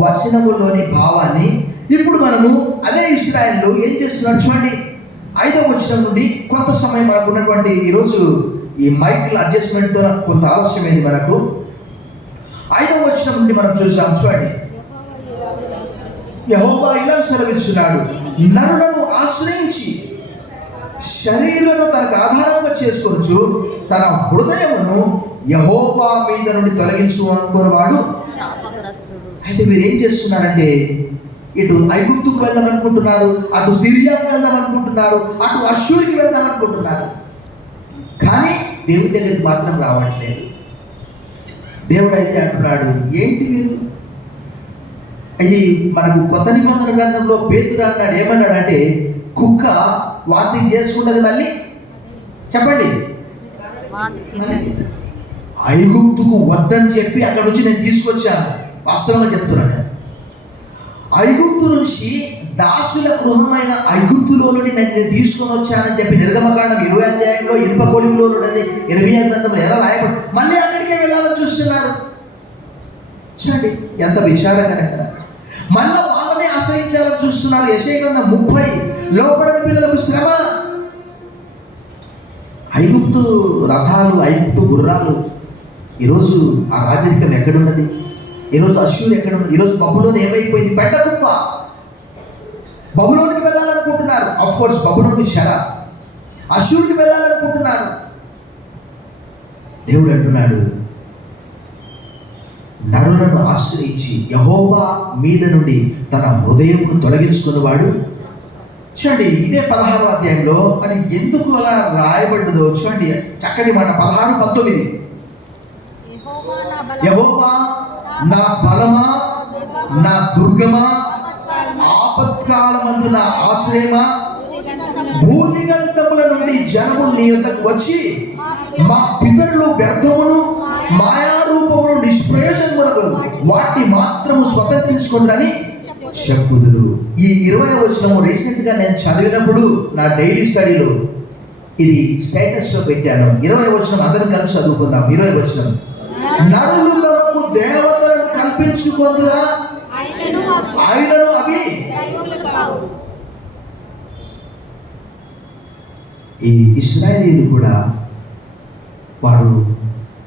వచనముల్లోని భావాన్ని ఇప్పుడు మనము అదే ఇశ్రాయేలు ఏం చేస్తున్నారు చూడండి. 5వ వచనం నుండి కొంత సమయం మనకు ఉన్నటువంటి ఈరోజు ఈ మైక్ల అడ్జస్ట్మెంట్తో కొంత ఆలస్యమైంది మనకు. 5వ వచనం నుండి మనం చూసాం చూడండి. యెహోవా ఇలా సెలవిస్తున్నాడు, నరులను ఆశ్రయించి శరీరమును తనకు ఆధారంగా చేసుకొనుచు తన హృదయమును యెహోవా మీద నుండి తొలగించు అనుకున్నవాడు. అయితే మీరు ఏం చేస్తున్నారంటే, ఇటు ఐగుప్తుకు వెళ్దాం అనుకుంటున్నారు, అటు సిరియాకు వెళ్దాం అనుకుంటున్నారు, అటు అష్షూరుకి వెళ్దాం అనుకుంటున్నారు, కానీ దేవుడి దగ్గరికి మాత్రం రావట్లేదు. దేవుడు అయితే అంటున్నాడు, ఏంటి మీరు? ఇది మనకు కొత్త నిబంధన గ్రంథంలో పేతురు అన్నాడు, ఏమన్నాడంటే, కుక్క వాంతి చేసుకుంటుంది మళ్ళీ చెప్పండి ఐగుప్తుకు వద్దని చెప్పి అక్కడ నుంచి నేను తీసుకొచ్చాను. వాస్తవంగా చెప్తున్నాను, నేను ఐగుప్తు నుంచి దాసుల గృహమైన ఐగుప్తులో నుండి నేను తీసుకొని వచ్చానని చెప్పి నిర్గమకాండం 20 అధ్యాయంలో ఇనుప కొలిమిలో నుండి 25 గ్రంథంలో ఎలా రాయబడి మళ్ళీ అక్కడికే వెళ్ళాలని చూస్తున్నారు. చూడండి ఎంత విచారకరంగా, మళ్ళీ వాళ్ళని ఆశ్రయించాలని చూస్తున్నారు. యెషయా గ్రంథం 30 లోబడని పిల్లలకు శ్రమ. ఐగుప్తు రథాలు, ఐగుప్తు గుర్రాలు, ఈరోజు ఆ రాజరికం ఎక్కడున్నది? ఈరోజు అష్షూరు ఎక్కడున్నది? ఈరోజు బబులోను ఏమైపోయింది? పెట్టకుప్ప. బబులోనికి వెళ్ళాలనుకుంటున్నారు, ఆఫ్ కోర్స్ బబులోనికి చెర. అష్షూరుకి వెళ్ళాలనుకుంటున్నారు. దేవుడు అంటున్నాడు, నరులను ఆశ్రయించి యెహోవా మీద నుండి తన హృదయమును తొలగించుకున్నవాడు. చూడండి ఇదే 16వ అధ్యాయంలో మరి ఎందుకు అలా రాయబడ్డదో చూడండి, చక్కటి మాట. 16-19 యెహోవా నా బలమా, నా దుర్గమా, ఆపత్కాలమందు నా ఆశ్రయమా, భూదిగంతముల నుండి జనములు నీ యొద్దకు వచ్చి మా పితరులు వ్యర్థమును మాయారూపమును నిష్ప్రయోజనములకు వాటిని మాత్రము స్వతంత్రించుకుంటారని చెప్పుదురు. ఈ 20వ వచనము రీసెంట్గా నేను చదివినప్పుడు నా డైలీ స్టడీలో ఇది స్టేటస్లో పెట్టాను. 20వ వచనం అందరం కలిసి చదువుకుందాం. 20వ వచనం, నరులు తమకు దేవతలను కల్పించుకొందురా, ఆయనను అవి. ఈ ఇశ్రాయేలీయులు కూడా వారు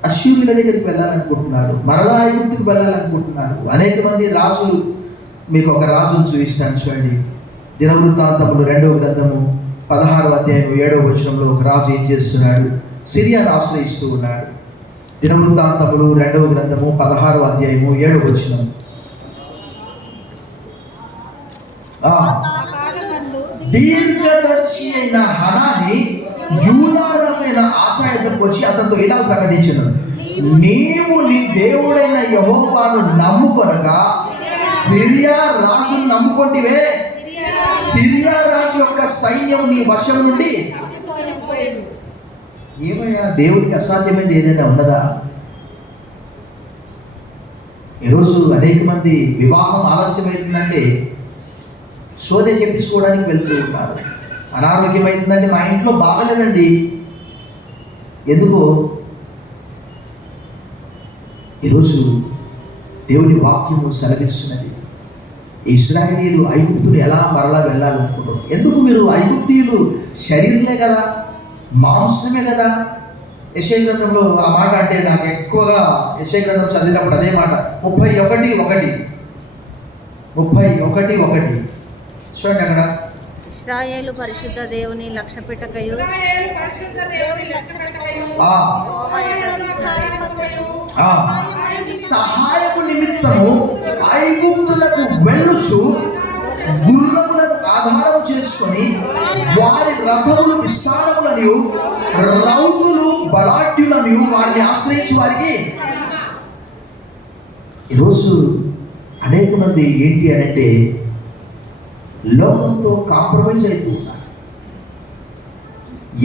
అష్షూరుల దగ్గరికి వెళ్ళాలనుకుంటున్నారు, మరలా ఐగుప్తుకు వెళ్ళాలనుకుంటున్నారు. అనేక మంది రాజులు, మీకు ఒక రాజును చూపిస్తాను చూడండి. దినవృత్తాంతములు 2వ గ్రంథము 16వ అధ్యాయం 7వ వచనంలో ఒక రాజు ఏం చేస్తున్నాడు? సిరియాను ఆశ్రయిస్తూ ఉన్నాడు. దినవృత్తాంతములు 2వ గ్రంథము 16వ అధ్యాయము 7వ వచనం. దీర్ఘదర్శి అయిన హనాని యూదా రాజు అయిన ఆసా యొద్దకు వచ్చి అతనితో ఇలా ప్రకటించును, నీవు నీ దేవుడైన యెహోవాను నమ్ముకొనగా సిరియా రాజును నమ్ముకొంటివే. సిరియా రాజు యొక్క సైన్యం నీ వశం నుండి. ఏమయ్యా, దేవుడికి అసాధ్యమైనది ఏదైనా ఉన్నదా? ఈరోజు అనేక మంది వివాహం ఆలస్యమవుతుందంటే సోదే చెప్పించుకోవడానికి వెళ్తూ ఉన్నారు. అనారోగ్యం అవుతుందంటే మా ఇంట్లో బాగలేదండి, ఎందుకో. ఈరోజు దేవుని వాక్యము సెలవిస్తున్నది, ఇశ్రాయేలీయులు ఐగుప్తులు ఎలా మరలా వెళ్ళాలనుకుంటారు. ఎందుకు? మీరు ఐగుప్తీయులు శరీరమే కదా, మాంసమే కదా. యెషయా గ్రంథంలో ఆ మాట అంటే నాకు ఎక్కువగా యెషయా గ్రంథం చదివినప్పుడు అదే మాట. 31:1 చూడండి అక్కడ. ఇశ్రాయేలు పరిశుద్ధ దేవుని లక్ష్యపెట్టకయు సహాయము నిమిత్తము ఐగుప్తులకు వెళ్ళుచు గుర్రములను ఆధారం చేసుకొని వారి రథములు విస్తారములను రౌతులు బలాఢ్యులను వారిని ఆశ్రయించి వారికి. ఈరోజు అనేక మంది ఏంటి అనంటే లోకంతో కాంప్రమైజ్ అవుతూ ఉన్నారు.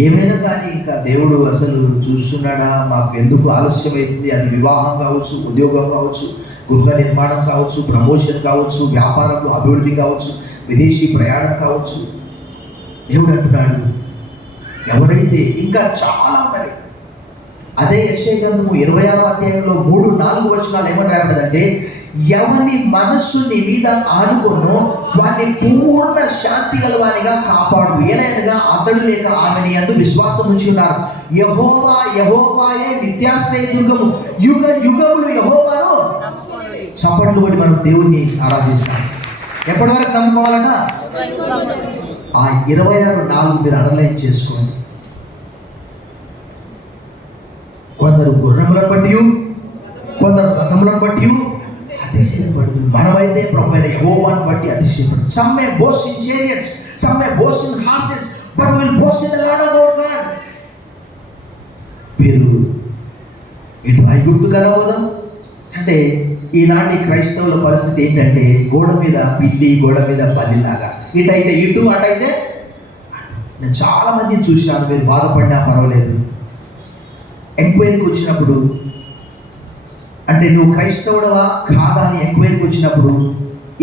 ఏమైనా కానీ ఇంకా దేవుడు అసలు చూస్తున్నాడా, మాకు ఎందుకు ఆలస్యమైంది, అది వివాహం కావచ్చు, ఉద్యోగం కావచ్చు, గృహ నిర్మాణం కావచ్చు, ప్రమోషన్ కావచ్చు, వ్యాపారంలో అభివృద్ధి కావచ్చు, విదేశీ ప్రయాణం కావచ్చు. దేవుడు అంటున్నాడు, ఎవరైతే ఇంకా చాలా మరి అదే యెషయా గ్రంథము 20వ అధ్యాయంలో 3-4 వచనాలు ఏమని రాయబడ్డదంటే, ఎవని మనస్సు నీ మీద ఆనుకొనో వారిని పూర్ణ శాంతి గలవానిగా కాపాడు, ఏలైనగా అతడు లేక ఆమె నీ యందు విశ్వాసం ఉంచి ఉన్నారు. యెహోవా యెహోవాయే నిత్యాశ్రయ దుర్గము, యుగ యుగములు యెహోవాను. చప్పట్లు కొట్టి మనం దేవుణ్ణి ఆరాధిస్తాం. ఎప్పటి వరకు నమ్ముకోవాలట? ఆ 26:4 మీరు అండర్లైన్ చేసుకోండి. కొందరు గుర్రములను బట్టి, కొందరు రథములను బట్టి అతిశయపడుతుంది. మనమైతే ప్రభువైన యెహోవాను బట్టి అతిశయపడు. Some may boast in chariots, some may boast in horses, but we will boast in the Lord our God. వీరు ఇటు ఐగుప్తు కలవదాం అంటే, ఈనాటి క్రైస్తవుల పరిస్థితి ఏంటంటే, గోడ మీద పిల్లి, గోడ మీద బల్లిలాగా, ఇటైతే ఇటు, అటైతే. నేను చాలా మందిని చూశాను, మీరు బాధపడినా పర్వాలేదు. ఎంక్వైరీకి వచ్చినప్పుడు, అంటే నువ్వు క్రైస్తవుడవా కాదా అని ఎంక్వైరీకి వచ్చినప్పుడు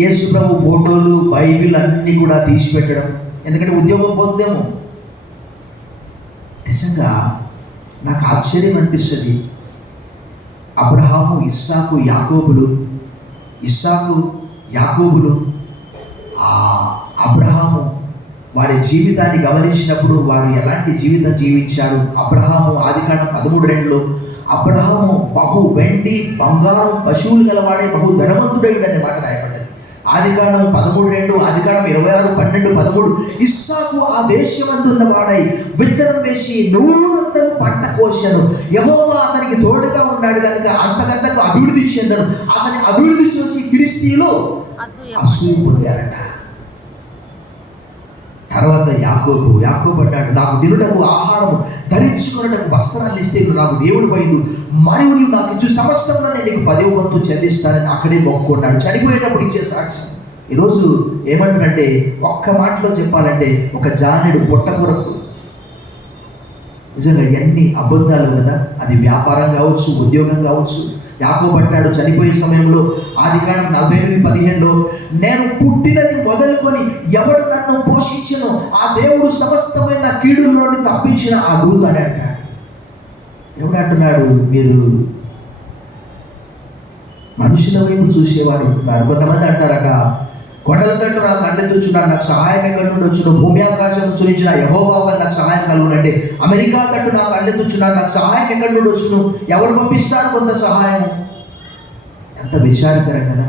యేసు ప్రభు ఫోటోలు, బైబిల్ అన్నీ కూడా తీసి పెట్టడం. ఎందుకంటే ఉద్యోగం పోద్దేమో. నిజంగా నాకు ఆశ్చర్యం అనిపిస్తుంది. అబ్రహాము, ఇస్సాకు, యాకోబులు అబ్రహాము వారి జీవితాన్ని గమనించినప్పుడు వారు ఎలాంటి జీవితం జీవించారు. అబ్రహాము ఆదికాండం 13:2లో అబ్రహాము బహు వెండి బంగారం పశువులు గలవాడే బహు ధనవంతుడైండు అనే మాట రాయబడ్డది. ఆదికాండం 13:2, ఆదికాండం 26:12-13. ఇస్సాకు ఆ దేశమందున్న వాడై విత్తనం వేసి 100 పంట కోసెను. యెహోవా అతనికి తోడుగా ఉన్నాడు కనుక అంతకంతకు అభివృద్ధి చెందను. అతని అభివృద్ధి చూసి ఫిలిష్తీయులు అసూయ పొందారట. తర్వాత యాకోబు అన్నాడు, నాకు తినుటకు ఆహారం, ధరించుకున్నటకు వస్త్రాలు ఇస్తే నాకు దేవుడు పోయింది, మరియు నీవు నాకు ఇచ్చు సమస్తంలో నేను నీకు 10వ వంతు చెల్లిస్తానని అక్కడే మొక్కుకున్నాడు. చనిపోయేటప్పుడు ఇచ్చే సాక్ష్యం. ఈరోజు ఏమంటారంటే, ఒక్క మాటలో చెప్పాలంటే, ఒక జానెడు పొట్ట కొరకు. నిజంగా ఎన్ని అబద్ధాలు కదా. అది వ్యాపారం కావచ్చు, ఉద్యోగం కావచ్చు. యాకోబు అంటాడు చనిపోయే సమయంలో, ఆదికాండం 48:15లో, నేను పుట్టినది మొదలుకొని ఎవడు నన్ను పోషించను, ఆ దేవుడు సమస్తమైన కీడుల్లోని తప్పించిన ఆ దూత అని అంటాడు. ఎవడు అంటున్నాడు? మీరు మనుషుల వైపు చూసేవారు ఉన్నారు. కొంతమంది అంటారట, కొండల తట్టు నాకు కళ్ళెత్తుచున్నాడు, నాకు సహాయం ఎక్కడి నుండి వచ్చును, భూమి ఆకాశం చురించిన యెహోవా వల్ల నాకు సహాయం కలుగునంటే, అమెరికా తట్టు నాకు కళ్ళెత్తుచున్నాడు, నాకు సహాయం ఎక్కడి నుండి వచ్చును, ఎవరు పంపిస్తారు కొంత సహాయం? ఎంత విచారకరం కదా.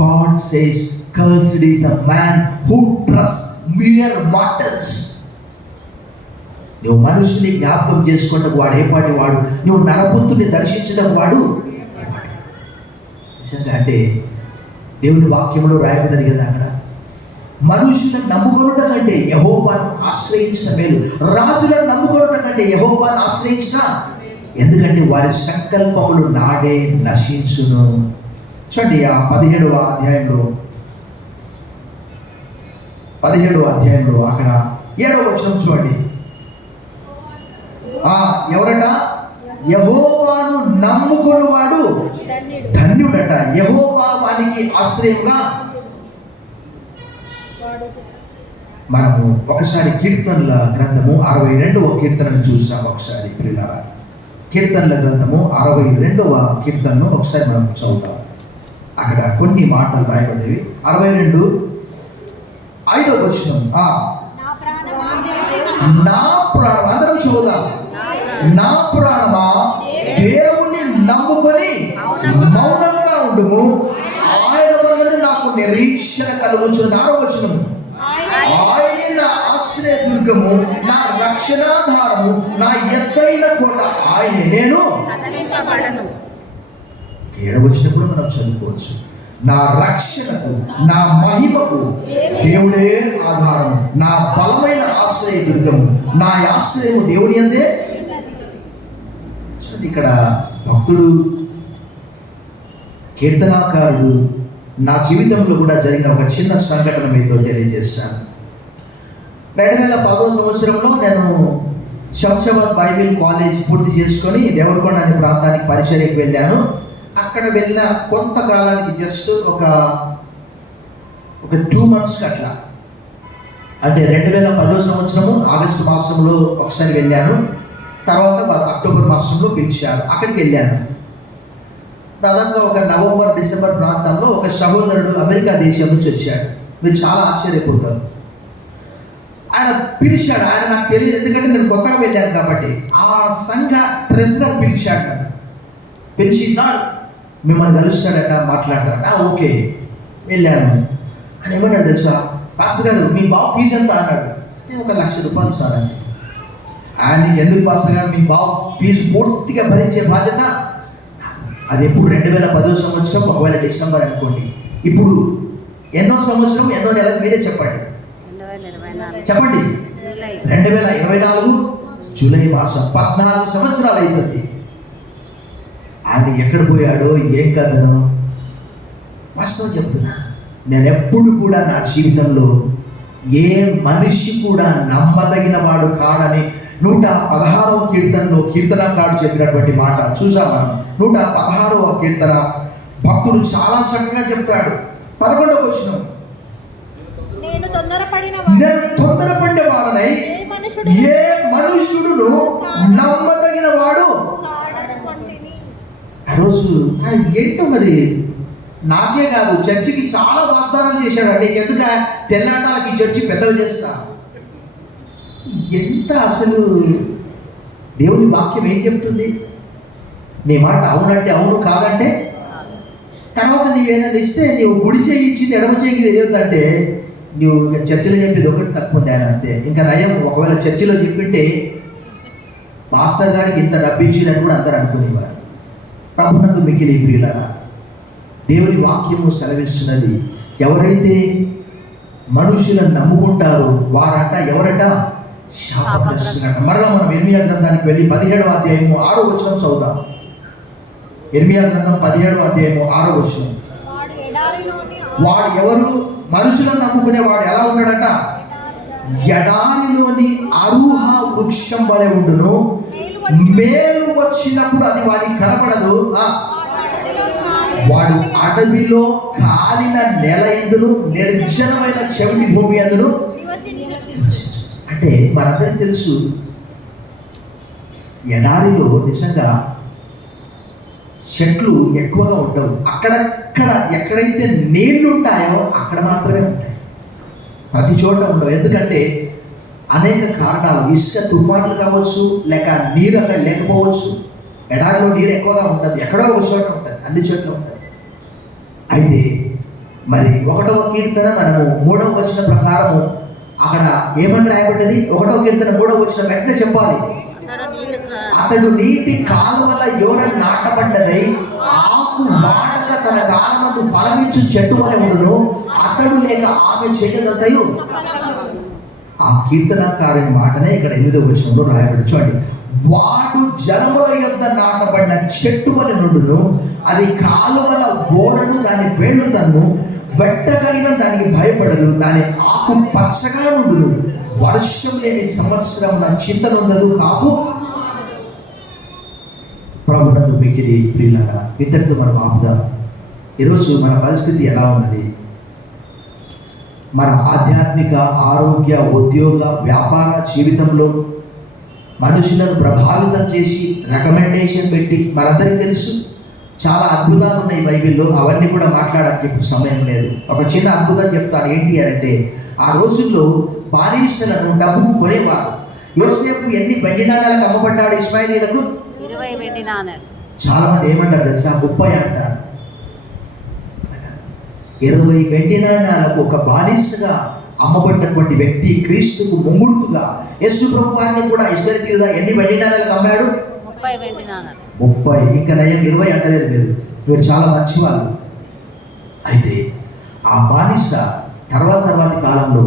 God says, cursed is a man who trusts mere mortals. నువ్వు మనుషుని జ్ఞాపకం చేసుకుంటకు వాడు ఏపాటి వాడు, నువ్వు నరపుత్రుని దర్శించడం వాడు. నిజంగా అంటే దేవుని వాక్యంలో రాయబడినది కదా, అక్కడ మనుషులను నమ్ముకొనుట కంటే యెహోవాను ఆశ్రయించిన మేలు, రాజులను నమ్ముకొనుట కంటే యెహోవాను ఆశ్రయించిన. ఎందుకంటే వారి సంకల్పములు నాడే నశించును. చూడండి ఆ 17వ అధ్యాయంలో అక్కడ 7వ వచనం చూడండి. ఎవరట? యెహోవాను నమ్ముకొనువాడు ధన్యుడట, యెహోవా వానికి ఆశ్రయంగా. మనము ఒకసారి కీర్తనల గ్రంథము 62వ కీర్తనను చూసాము. ఒకసారి ప్రియులారా, కీర్తనల గ్రంథము 62వ కీర్తనను ఒకసారి మనం చదువుతాం. అక్కడ కొన్ని మాటలు రాయబడేవి. 62:5వ వచనం, అందరం చదువుదాం. నా ప్రాణమా దేవుని నమ్ముకొని మౌనంగా ఉండుము, ఆయన వలన నాకు నిరీక్షణ కలుగుచున్నది. 6వ వచనం, ఆయనే నా ఆశ్రయ దుర్గము, నా రక్షణాధారము, నా ఎత్తైన కోట ఆయనే, నేను. 7వ వచనం కూడా మనం చదువుకోవచ్చు. నా రక్షణకు, నా మహిమకు దేవుడే ఆధారము, నా బలమైన ఆశ్రయ దుర్గము, నా ఆశ్రయము దేవుని యందే. ఇక్కడ భక్తుడు, 2010వ సంవత్సరంలో నేను శంషాబాద్ బైబిల్ కాలేజ్ పూర్తి చేసుకొని దేవరకొండ అనే ప్రాంతానికి పరిచర్యకు వెళ్ళాను. అక్కడ వెళ్ళిన కొంతకాలానికి జస్ట్ ఒక 2 months అట్లా, అంటే 2010వ సంవత్సరము ఆగస్టు మాసంలో ఒకసారి వెళ్ళాను. తర్వాత అక్టోబర్ మాసంలో పిలిచారు, అక్కడికి వెళ్ళాను. దాదాపుగా ఒక నవంబర్ డిసెంబర్ ప్రాంతంలో ఒక సహోదరుడు అమెరికా దేశం నుంచి వచ్చాడు. మీరు చాలా ఆశ్చర్యపోతారు. ఆయన పిలిచాడు, ఆయన నాకు తెలియదు ఎందుకంటే నేను కొత్తగా వెళ్ళాను కాబట్టి. ఆ సంఘ ట్రెజరర్ పిలిచాడు నన్ను. పిలిచి సార్ మిమ్మల్ని కలుస్తాడట, మాట్లాడతాడట. ఓకే వెళ్ళాను. అని ఏమన్నాడు తెలుసా, పాస్టర్ గారు మీ బాబు ఫీజు ఎంత అన్నాడు. నేను 1,00,000 రూపాయలు సార్ అని చెప్పి. ఆయన ఎందుకు పాస్టర్ గారు, మీ బాబు ఫీజు పూర్తిగా భరించే బాధ్యత అది ఎప్పుడు 2010వ సంవత్సరం, ఒకవేళ డిసెంబర్ అనుకోండి. ఇప్పుడు ఎన్నో సంవత్సరం, ఎన్నో నెలలు మీరే చెప్పండి. చెప్పండి. 2024 జూలై మాసం, 14 సంవత్సరాలు అయిపోయింది. ఆయన ఎక్కడ పోయాడో ఏం కథనో వాస్తవం చెప్తున్నా. నేను ఎప్పుడు కూడా నా జీవితంలో ఏ మనిషి కూడా నమ్మదగిన వాడు కాడని 116వ కీర్తనలో కీర్తనకారుడు చెప్పినటువంటి మాట చూసామా. 116వ కీర్తన భక్తుడు చాలా చక్కగా చెప్తాడు. 11వ వచనం, నేను తొందరపడిన వాడనై ఏ మనుషుడును నమ్మదగిన వాడు. ఆ రోజు ఏంటో మరి నాకే కాదు, చర్చికి చాలా వాగ్దానాలు చేశాడు. అంటే ఎందుకు తెల్లాటాలకి చర్చి పెద్దవి చేస్తా. ఎంత అసలు దేవుని వాక్యం ఏం చెప్తుంది? నీ మాట అవునంటే అవును, కాదంటే. తర్వాత నీవు ఏదైనా ఇస్తే నీవు కుడి చేయి ఇచ్చింది ఎడమ చేయికి తెలియద్దంటే నువ్వు చర్చిలో చెప్పేది ఒకటి తక్కువ ఉంది ఆయన, అంతే. ఇంకా నయం ఒకవేళ చర్చిలో చెప్పింటే మాస్టర్ గారికి ఇంత డబ్బు ఇచ్చినట్టు కూడా అందరూ అనుకునేవారు. ప్రభునందు మిగిలి ప్రియులారా, దేవుని వాక్యము సెలవిస్తున్నది, ఎవరైతే మనుషులను నమ్ముకుంటారో వారట ఎవరట శాపగ్రస్తులట. మరలా మనం ఇర్మియా గ్రంథానికి వెళ్ళి 17వ అధ్యాయము 6వ వచనం చదువుదాం. ఇర్మియా గ్రంథం 17వ అధ్యాయము 6వ వచనం. వాడు ఎవరు? మనుషులను నమ్ముకునే వాడు ఎలా ఉంటాడట? ఎడారిలోని అరుహ వృక్షం వలె ఉండును, మేలు వచ్చినప్పుడు అది వారికి కనపడదు. వాడు అడవిలో కాలిన నేల ఎందును, నిర్జనమైన చెవిటి భూమి ఎందును. అంటే మనందరికి తెలుసు, ఎడారిలో నిజంగా చెట్లు ఎక్కువగా ఉండవు. అక్కడక్కడ ఎక్కడైతే నీళ్లు ఉంటాయో అక్కడ మాత్రమే ఉంటాయి, ప్రతి చోట ఉండవు. ఎందుకంటే అనేక కారణాలు, ఇసుక తుఫాన్లు కావచ్చు, లేక నీరు అక్కడ లేకపోవచ్చు. ఎడారిలో నీరు ఎక్కువగా ఉంటుంది, ఎక్కడో ఒక చోట ఉంటుంది, అన్ని చోట్ల ఉంటుంది. అయితే మరి 1వ కీర్తన మనము 3వ వచనం ప్రకారము అక్కడ ఏమని రాయబడ్డది? 1వ కీర్తన 3వ వచనం వెంటనే చెప్పాలి. అతడు నీటి కాలువల యోర నాటబడ్డదై ఆకు వాడక తన కాలమందు ఫలమిచ్చు చెట్టు వలె ఉండును, అతడు లేక ఆమె చేయదంతయు. ఆ కీర్తనకారుని మాటనే ఇక్కడ 8వ వచనంలో రాయబడి చూడండి. వాడు జలముల యొద్ద నాటబడిన చెట్టు వలె నుండును, అది కాలువల బోరను దాని వేళ్ళు తన్ను, వెట్టగలిగిన దానికి భయపడదు, దాని ఆకు పచ్చగా నుండును, వర్షం లేని సంవత్సరం నా చింతనుండదు, కాపు. ప్రభునందు మిక్కిలి ప్రియులారా, ఇద్దరితో మనం ఆపుదాం. ఈరోజు మన పరిస్థితి ఎలా ఉన్నది? మన ఆధ్యాత్మిక, ఆరోగ్య, ఉద్యోగ, వ్యాపార జీవితంలో మనుషులను ప్రభావితం చేసి రికమెండేషన్ పెట్టి, మనందరికీ తెలుసు చాలా అద్భుతాలు ఉన్నాయి బైబిల్లో, అవన్నీ కూడా మాట్లాడడానికి ఇప్పుడు సమయం లేదు. ఒక చిన్న అద్భుతం చెప్తాను. ఏంటి అంటే, ఆ రోజుల్లో బానిసలను డబ్బుకు కొనేవారు. యోసేపు ఎన్ని వెండి నాణాలకు అమ్మబడ్డాడు ఇశ్మాయిలీలకు? 20 వెండి నాణాలు. చాలా మంది ఏమంటారు తెలుసా? 30 అంటారు. 20 వెండి నాణాలకు ఒక బానిసగా అమ్మబడినటువంటి వ్యక్తి క్రీస్తుకు ముంగుడుతుగా యేసు ప్రభు వారిని కూడా ఇశ్రాయేలీయులుగా ఎన్ని వెండి నాణాలకు అమ్మాడు? 30 వెండి నాణాలు. 30. ఇంకా నయం 20 అంటలేదు మీరు చాలా మంచివాళ్ళు. అయితే ఆ బానిస తర్వాతి కాలంలో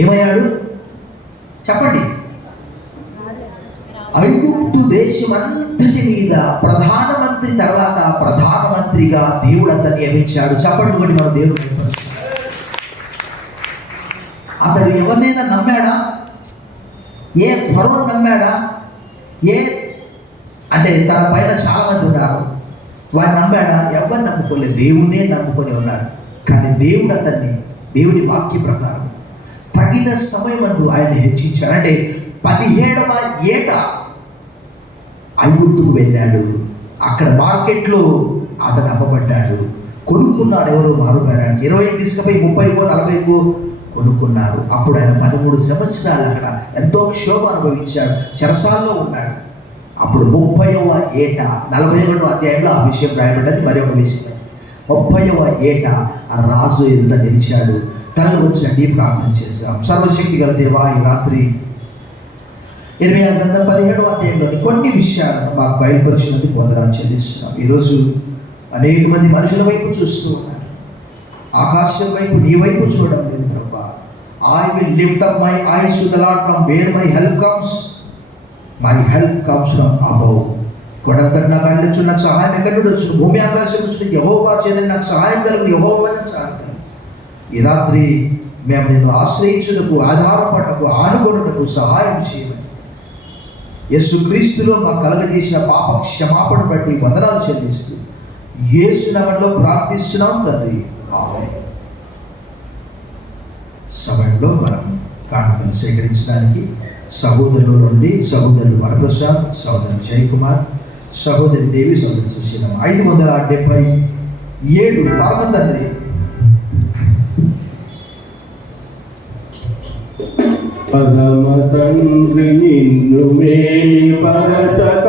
ఏమయ్యాడు చెప్పండి? ఐగుప్తు దేశమంతటి మీద ప్రధానమంత్రి తర్వాత ప్రధానమంత్రిగా దేవుడు అతన్ని నియమించాడు. చెప్పండి కొట్టి మన దేవుడు. అతడు ఎవరినైనా నమ్మాడా? ఏ ఫరోను నమ్మాడా? అంటే తన పైన చాలా మంది ఉన్నారు, వారిని నమ్మాడా? ఎవరిని నమ్ముకోలేదు, దేవుణ్ణే నమ్ముకొని ఉన్నాడు. కానీ దేవుడు అతన్ని దేవుని వాక్య ప్రకారం తగిన సమయమందు ఆయన హెచ్చించాడు. అంటే 17వ ఏట ఐగుప్తుకు వెళ్ళాడు. అక్కడ మార్కెట్లో అతను అమ్మబడ్డాడు. కొనుక్కున్నారు ఎవరో మారుబేరానికి. 20 తీసుకుపోయి 30కో 40కో కొనుక్కున్నారు. అప్పుడు ఆయన 13 సంవత్సరాలు అక్కడ ఎంతో క్షోభ అనుభవించాడు, చెరసాల్లో ఉన్నాడు. అప్పుడు 30వ ఏట 41వ అధ్యాయంలో ఆ విషయం రాయబడ్డది. మరి ఒక విషయం, 30వ ఏట ఆ రాజు ఎదుట నిలిచాడు. తనకు వచ్చినట్టు ప్రార్థన చేశాం. సర్వశక్తి గల దేవా, ఈ రాత్రి 20వ గ్రంథం 17వ అధ్యాయంలోని కొన్ని విషయాలను మాకు బయలుపరిచినందుకు వందనాలు చెల్లిస్తున్నాం. ఈరోజు అనేక మంది మనుషుల వైపు చూస్తూ ఉన్నారు, ఆకాశం వైపు నీ వైపు చూడడం లేదు ప్రభా. I will lift up my eyes to the Lord, from where my help comes. My help comes from above. కొడంతటి నాకు అండొచ్చు, నాకు సహాయం ఎక్కడి నుండి వచ్చు? భూమి ఆకాశం నుంచి యెహోవా చేదని నాకు సహాయం కలుగు, యెహోవానే చాలుతాను. ఈ రాత్రి మేము నిన్ను ఆశ్రయించుటకు, ఆధారపడటకు, ఆనుకొనుటకు సహాయం చేయమని యేసుక్రీస్తులో మాకు కలగజేసిన పాప క్షమాపణ బట్టి వందనాలు చెల్లిస్తూ యేసు నామములో ప్రార్థిస్తున్నాం తండ్రి, ఆమేన్. సమయంలో మనం కానుకలు సేకరించడానికి సహోదరుల నుండి సహోదరులు వరప్రసాద్, సహోదరు జయకుమార్, సహోదరి దేవి, సహోదరి సుశీల 577 పరమ తండ్రి పరమ తండ్రి నిన్ను మేలు పరసక